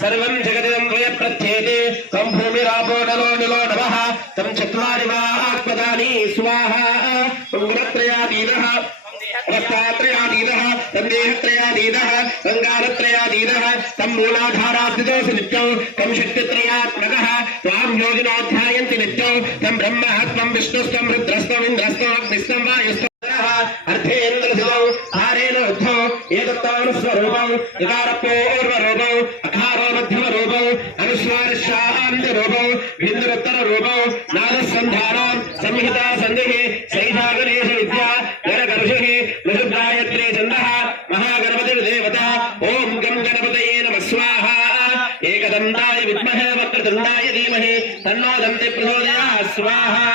సర్వం జగదిదం వయ ప్రత్యేతే తం భూమిరాపో నలో నిలో నమ తం చత్వారి వా ఆత్మదాని స్వాహ మంగళత్రయాదీన రక్తాత్రయాదీన తం దేహత్రయాదీన గంగారత్రయాదీన తం మూలాధారాధిదోసి నిత్యం తం శక్తిత్రయాత్మక త్వాం యోగినోధ్యాయంతి నిత్యం తం బ్రహ్మహత్వం విష్ణుస్తం రుద్రస్తం ఇంద్రస్తం అగ్నిస్తం వాయుస్తం అర్థేంద్రసిదం ఆరేణ ఉద్ధం ఏదత్తాను స్వరూపం ఇదారపూర్వరూ మహాగణపతిర్దేవత ఓం గం గణపతయే నమ స్వాహ ఏకదంతాయ విద్మహే వక్రతుండాయ ధీమహి తన్నో దంతి ప్రచోదయాత్ స్వాహా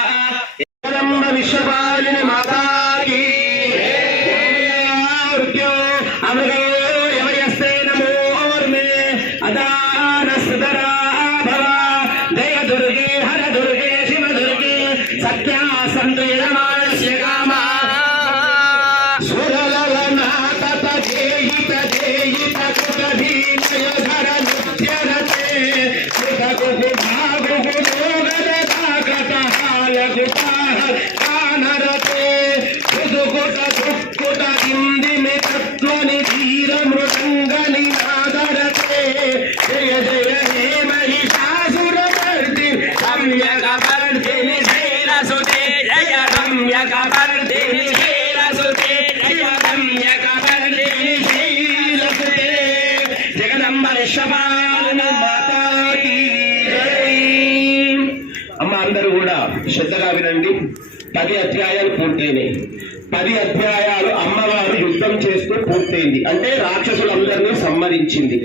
పూర్తయింది అంటే రాక్షసులందరినీ సంహరించింది.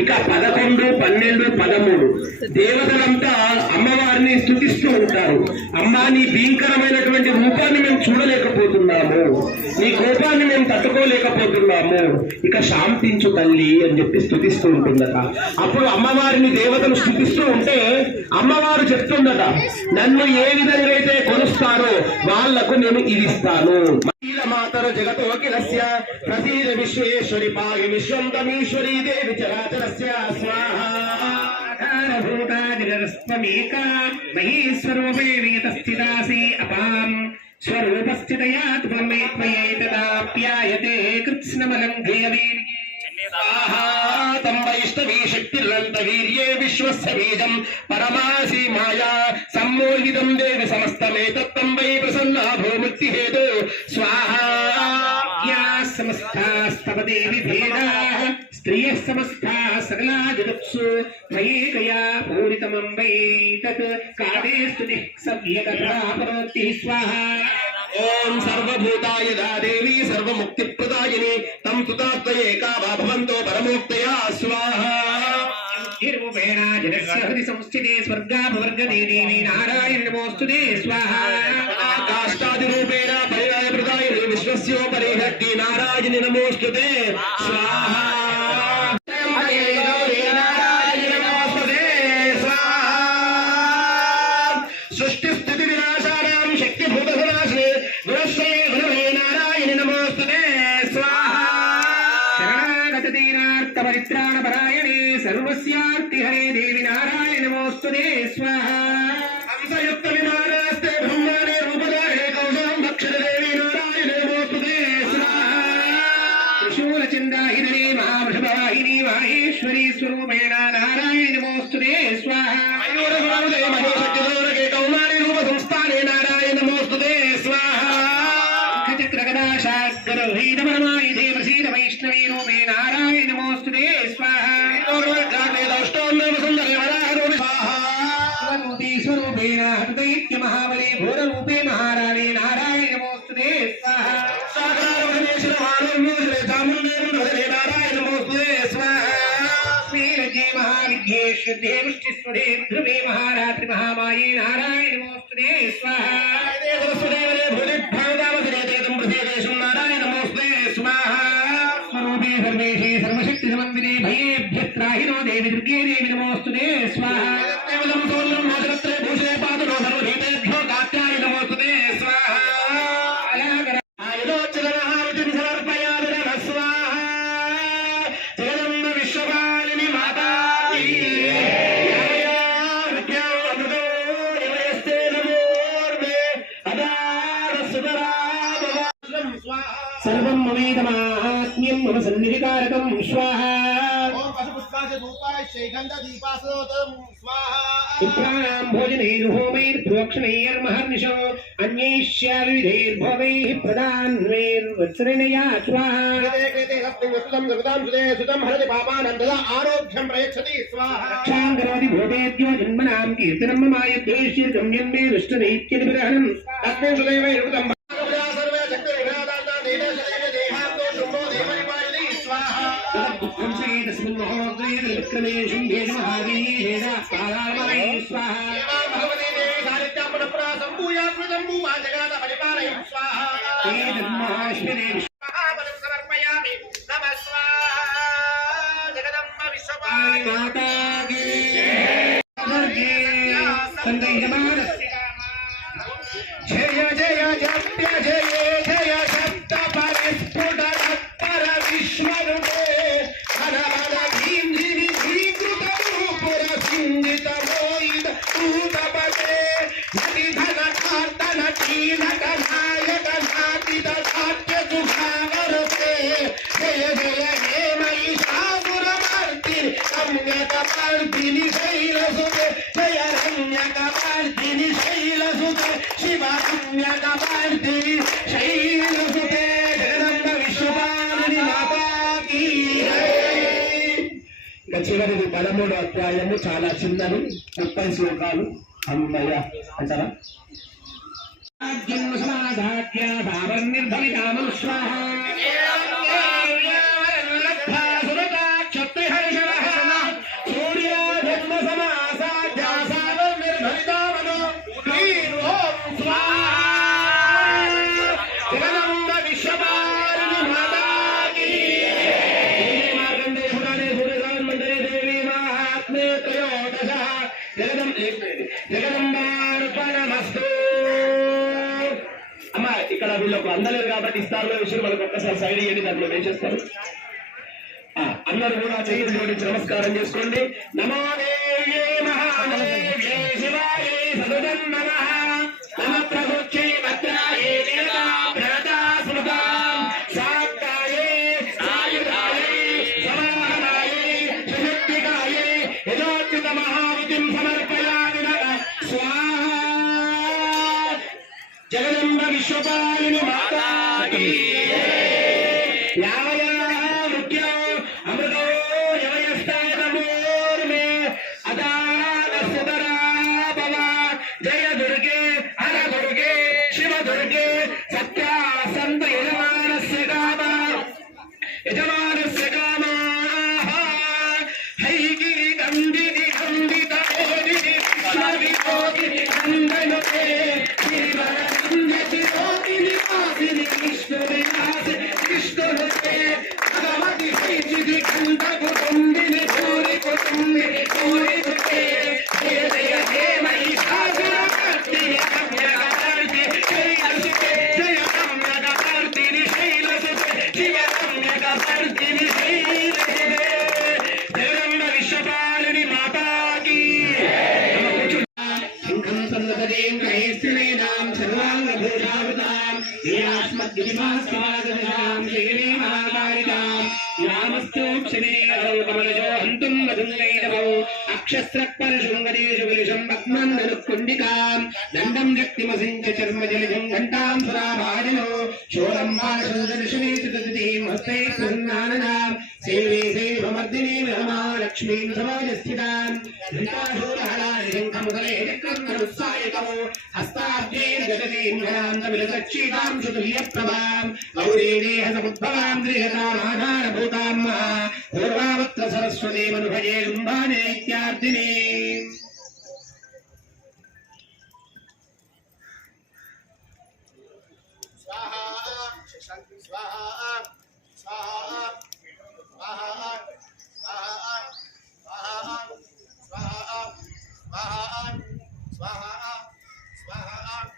ఇక పదకొండు పన్నెండు పదమూడు దేవతలంతా అమ్మవారిని స్థుతిస్తూ ఉంటారు. అమ్మా నీ భీకరమైనటువంటి రూపాన్ని మేము చూడలేకపోతున్నాము. నీ కోపాన్ని మేము తట్టుకోలేకపోతున్నాము. ఇక శాంతించు తల్లి అని చెప్పి స్థుతిస్తూ ఉంటుందట. అప్పుడు అమ్మవారిని దేవతలు స్థుతిస్తూ ఉంటే అమ్మవారు చెప్తుందట నన్ను ఏ విధంగా అయితే కొలుస్తారో వాళ్ళకు నేను ఇది ఇస్తాను. మాతర జగతోకిలస్య ప్రసీద విశ్వేశ్వరి పాయ విశ్వం తమీశ్వరీ దేవి చరాచరస్య స్వాహాభూతాదిరస్వమేకా మహీస్వరూపే వేతస్థితాసి అపాం స్వరూపస్థితయా త్వమే త్వయేతదాప్యాయతే కృత్స్నమలంఘయవే తం వైష్ణవీ శక్తిర్నంత వీర్యే విశ్వస్య బీజం పరమాసి మాయా ఇదం దేవి సమస్తమేతత్తం వై ప్రసన్నా భూముక్తి హేతు స్వాహా యా సమస్తాస్తవ దేవి భేదా స్త్రియ సమస్తాः సకలా జగత్సు మయేకయా పూరితమం వై తత్ కాదే స్తుతిः సవ్యకథా స్వాహా ఓం సర్వభూతాయ దా దేవి సర్వముక్తిప్రదాయిని తం తుతాత్వయేకా వా భవంతో పరమోక్తయా స్వాహా నిర్ముఖేణ జనస్య హృది సంస్థితే స్వర్గాపవర్గదే దేవి నారాయణ నమోస్తుతే స్వాహా కాష్టాదిరూపేణ పరిణాయ ప్రదాయిని విశ్వస్యోపరి హట్టి నారాయణి నమోస్తుతే స్వాహా స్వరూపేణ హృదైత్య మహాబలే ఘోరరూపే మహారాణే నారాయణ నమోస్తుతే స్వాహా. శ్రీరజే మహావిద్యే శుద్ధే ధ్రువే మహారాత్రి మహామాయే నారాయణ నమోస్తుతే ఐదో దేవి తృతీయ దేవి నమోస్తుదే స్వాహ. కేవలం సోల్లం మోదరత్ర భూషే పాదులో సర్వహీతేభ్యో కాత్యాయ నమోస్తుదే స్వాహ. ఐదోచ్చలహారతిం సమర్పయామి నమ స్వాహ జగదంబ విశ్వపాలిని మాతా सर्वं ममेदमाहात्म्यं मम सन्निधिकारकं स्वाहा जन्मना भोजनैर्होमैर्भुवक्षणैर्महर्निशो अन्यैः स्याविधैर्भवैः स्वाहा శ్రీమహోగ్రీలక్ష్మణేశుంభే మహావీరేణ పారామణై స్వాహ. చివరిది పదమూడు అధ్యాయము చాలా చిన్నది ముప్పై శ్లోకాలు. అమ్మయ్య అంటారా? నిర్భవితామం స్వాహ. ఇస్తారులో విషయం వాళ్ళకి ఒక్కసారి సైడ్ ఇవ్వండి దాంట్లో వేసేస్తారు ఆ, అందరూ కూడా చేతులు జోడించి నమస్కారం చేసుకోండి. నమో విశ్వపాలిని మాతా యావా ముఖ్య కోరికొండిని కోరికొండిని కోరికొండిని వస్త్రపరిశుంగరీషుకలిషం పద్మం నలుకుండికాం దండం రక్తిమసించ చర్మజలిజం ఘంటాం సురాభాడిలో శోరం మాషుదర్శనే చతుర్థీం హస్తై స్నాననాం సేవే సేవమర్దినీ రమాలక్ష్మీం సమాజస్థితాం ఘంటాశో విలసక్షీతాం సుతుల్య ప్రభాం గౌరీదేహ సముద్భవాం త్రిగతామాధారభూతాం మహా పూర్వావత్ర సరస్వతే మనుభయే కుంభానే ఇత్యార్థిని. స్వాహ స్వాహ స్వాహ స్వాహ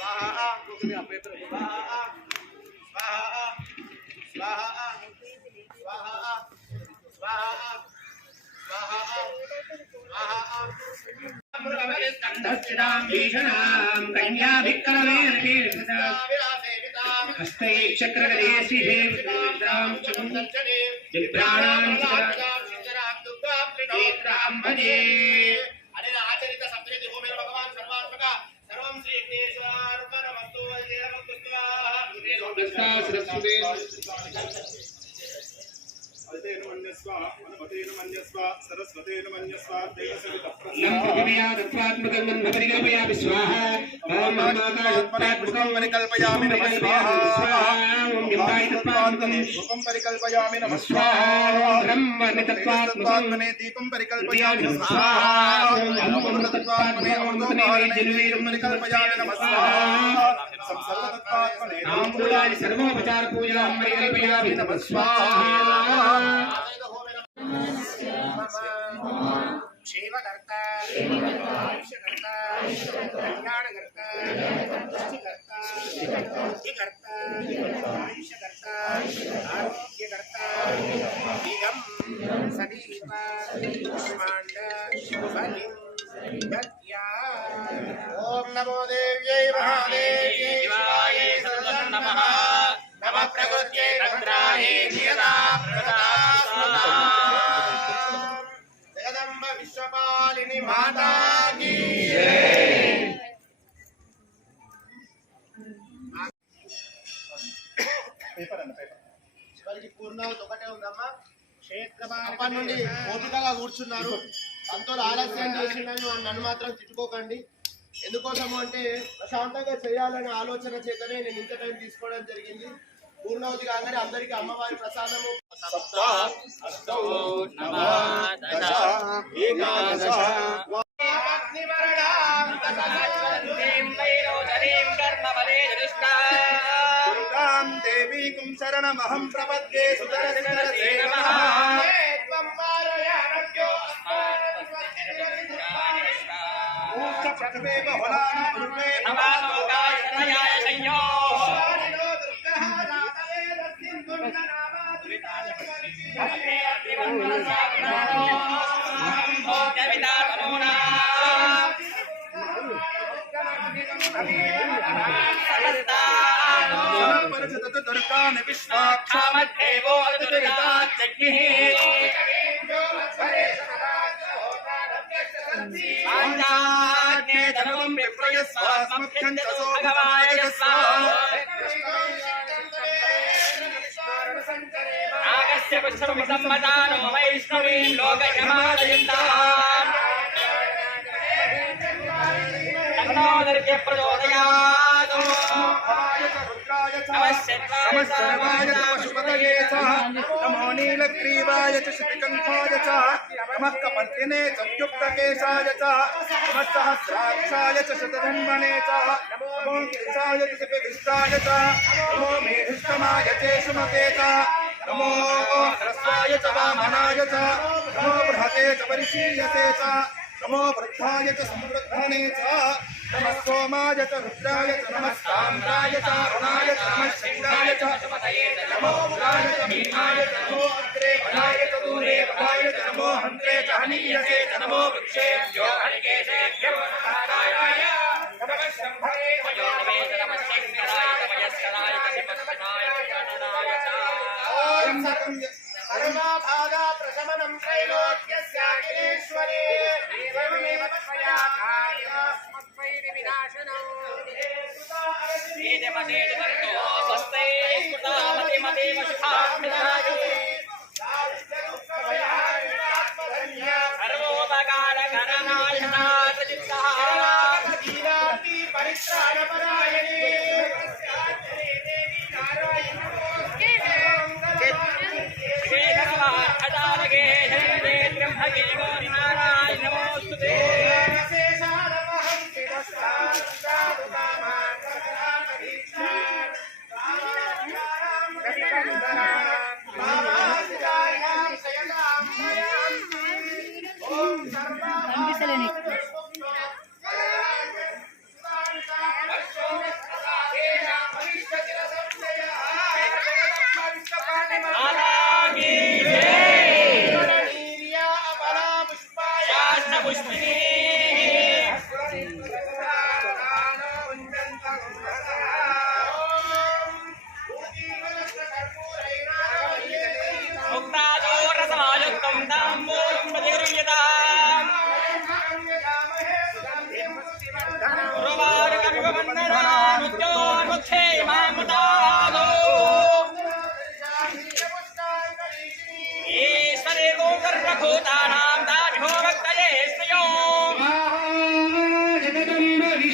స్వాహా స్వాహా స్వాహా భీషణాం కన్యాభిక్రమేణ హస్తే చక్రగదే శ్రీహే విప్రాణాం సరస్వతి అదేను మన్యస్వ అనుమతేను పరికల్పయామి స్వాహ. ఓం ఆత్మాత్మకం పరికల్పయామి నమః స్వాహా. పరికల్పయామి నమః స్వాహ. దీపం పరికల్పయామి నమః స్వాహా. అమృతత్వాత్మనే అమృతోపారణే పరికల్పయామి నమః స్వాహా. సంసర్వతత్వాత్మనే తాంబూలాది సర్వోపచార పూజాం పరికల్పయామి నమః స్వాహ. క్షేమకర్త విషకర్త కళ్యాణకర్త పుష్టికర్త బుద్ధికర్త ఆయుషకర్త ఆరోగ్యకర్త ఇదం సదీప కుష్మాండ బలిం దద్యా ఓం నమో దేవ్యై మహాదేవ్యై శివాయై సర్వం నమః. నమ ప్రకృత్యై భద్రాయై నియతా ప్రదాస్మతా జగదంబ చివరికి పూర్ణావతి ఒకటే ఉందమ్మా. అప్పటి నుండి ఓపికగా కూర్చున్నారు. అంతో ఆలస్యం చేసిందని నన్ను మాత్రం తిట్టుకోకండి. ఎందుకోసము అంటే ప్రశాంతంగా చేయాలనే ఆలోచన చేతనే నేను ఇంత టైం తీసుకోవడం జరిగింది. పూర్ణావతి కాగానే అందరికీ అమ్మవారి ప్రసాదము. దేవీకుం శరణమహం ప్రపద్యే సుదర్శనరసే నమః. చక్రే బహుళాన పూర్వే పరిచత దుర్గాని విశ్వాక్ష నాగస్య పుష్పసమ్మతానో వైష్ణవీం లోకయమాదయంతాం తన్నోదర్య ప్రచోదయాతు నమశర్వాయ పశుపతయే చ నమో నీలగ్రీవాయ శితికంఠాయ నమః కపర్దినే చ నమః సహస్రాక్షాయ శతధన్వనే నమో కేశాయ విష్టాయ నమో మేధిష్టమాయ చ సుమకేత नमो ह्रस्वाय च वामनाय च नमो बृहते च परिशीयते च नमो वृद्धाय च संवृद्धाने च नमः सोमाय च रुद्राय च नमः साम्राय च अरुणाय च नमः शिङ्गाय च नमो उदाय च मीनाय च नमो अग्रे बलाय च दूरे बलाय च नमो हन्त्रे च हनीयसे च नमो वृक्षेभ्यो हरिकेशेभ्यो సర్వాభాగా ప్రశమనం త్రైలోక్యస్యాఖిలేశ్వరే ఏవమేవ త్వయా కార్యాస్మద్వైరి వినాశనం దీనార్తి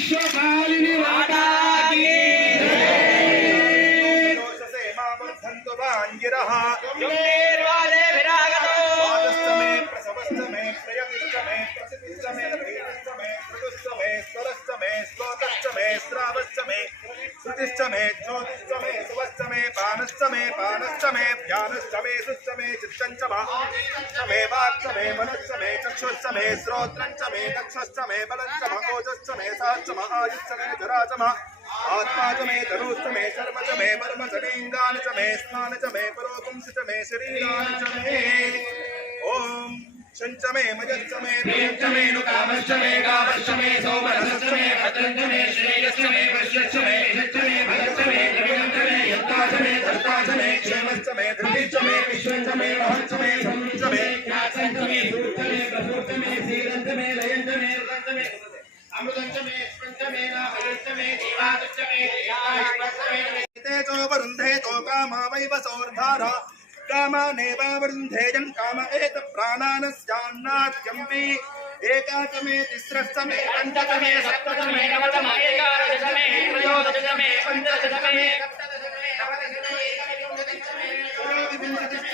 विश्वकालिनी माता की ंगिरः निर्वादे विरागः पादस्तमे प्रसवस्तमे प्रयतिष्ठमे प्रसिद्धिष्ठमे धीरस्तमे प्रदुष्टमे स्वरस्तमे स्वतष्टमे श्रावस्तमे श्रुतिष्ठमे ज्योतिष्ठमे सुवस्तमे पानस्तमे पानस्तमे ध्यानस्तमे सुष्टमे चित्तञ्चमे वाक्तमे मनस्तमे चक्षुश्च मे श्रोत्रं च मे दक्षश्च मे बलं च मगोजश्च मे साश्च म आयुश्च मे जरा च म आत्मा च मे धनुश्च मे शर्म च मे पर्म च लिङ्गानि च मे स्नानि च मे परोपुंसि च मे शरीराणि च मे ॐ शञ्च मे मयश्च मे प्रियश्च मे नुकामश्च मे गामश्च मे सौमरसश्च मे भद्रञ्च मे श्रेयश्च मे वश्यश्च मे निषश्च मे भयश्च मे द्रविणञ्च मे यत्ताच मे धर्ताच मे क्षेमश्च मे धृतिश्च मे विश्वञ्च मे महञ्च मे संयुञ्च मे प्रभूर्त मे सीदन्त मे लयन्त मे रुदन्त मे అమృతంచ మే స్పంచ మే నాభయంచ మే దేవాదశ్చ మే దేవాశ్వంచ మే तेजो वरुन्धे तो कामा वै वसोर्धारा कामानेव वरुन्धेजन् काम एत प्राणानस्यान्नाद्यं वि एकाच मे तिस्रश्च मे पञ्चच मे सप्तच मे नवतम एकादश मे त्रयोदश मे पञ्चदश मे षोडविंशतिश्च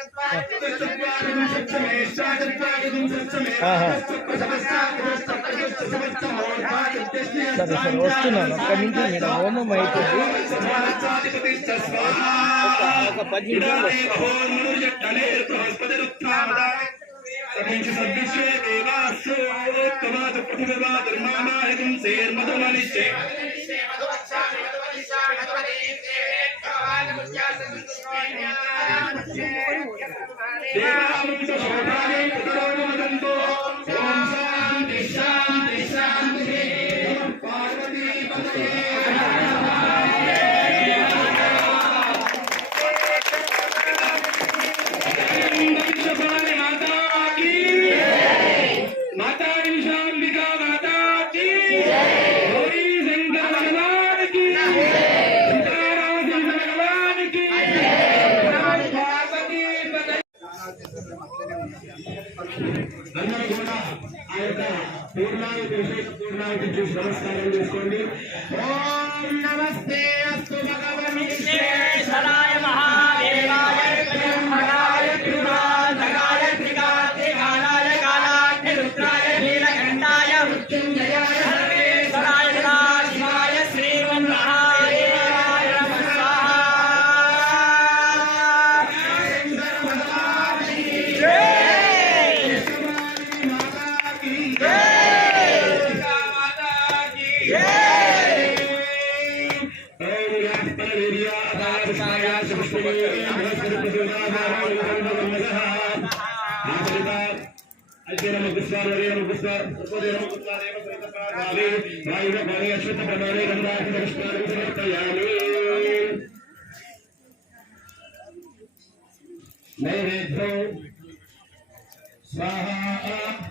సరే సరే వస్తున్నాను ఒక్క నిమిషం మీరు హోమం అవుతుంది ఒక పది నిమిషాలు శాంతి Yeah. Nairedho you.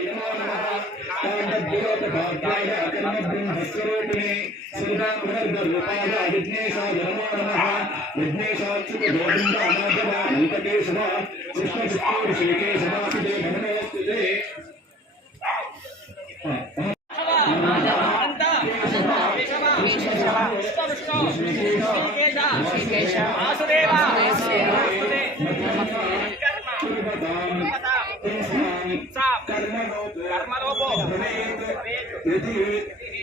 ब्रह्मस्वरूपिणे सुलभामृतरूपाय विघ्नेशाय नमो नमः विघ्नेशाच्युत गोविन्द अनाथवा वेङ्कटेशः कृष्णचित्तूर्षेकेशवासुदेव नमोऽस्तु ते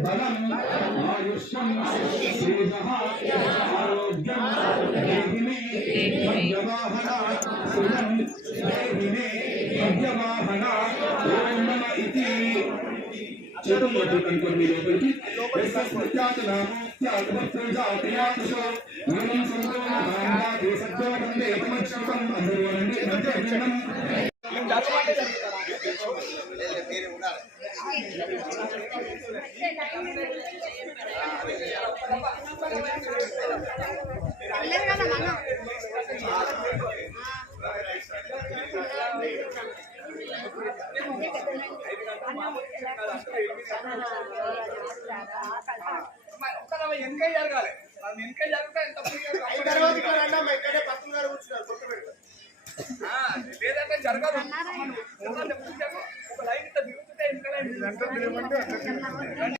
బలం ఆయుష్యం శ్రీజః ఆరోగ్యం దేహి మే భవ్యవాహన సురం దేహి ఓం నమ ఇతి చేతుల్లో కనుకొని మీ లోపలికి అందరూ అనండి వెనకే జరగాలి మనం వెనకే జరిగితే ఎంత ఇక్కడ పక్కన గారు కూర్చున్నారు కొట్టు పెడతారు లేదంటే జరగదు ఒక లైన్ ఇట్లా తిరుగుతుంటే. వెనక లైన్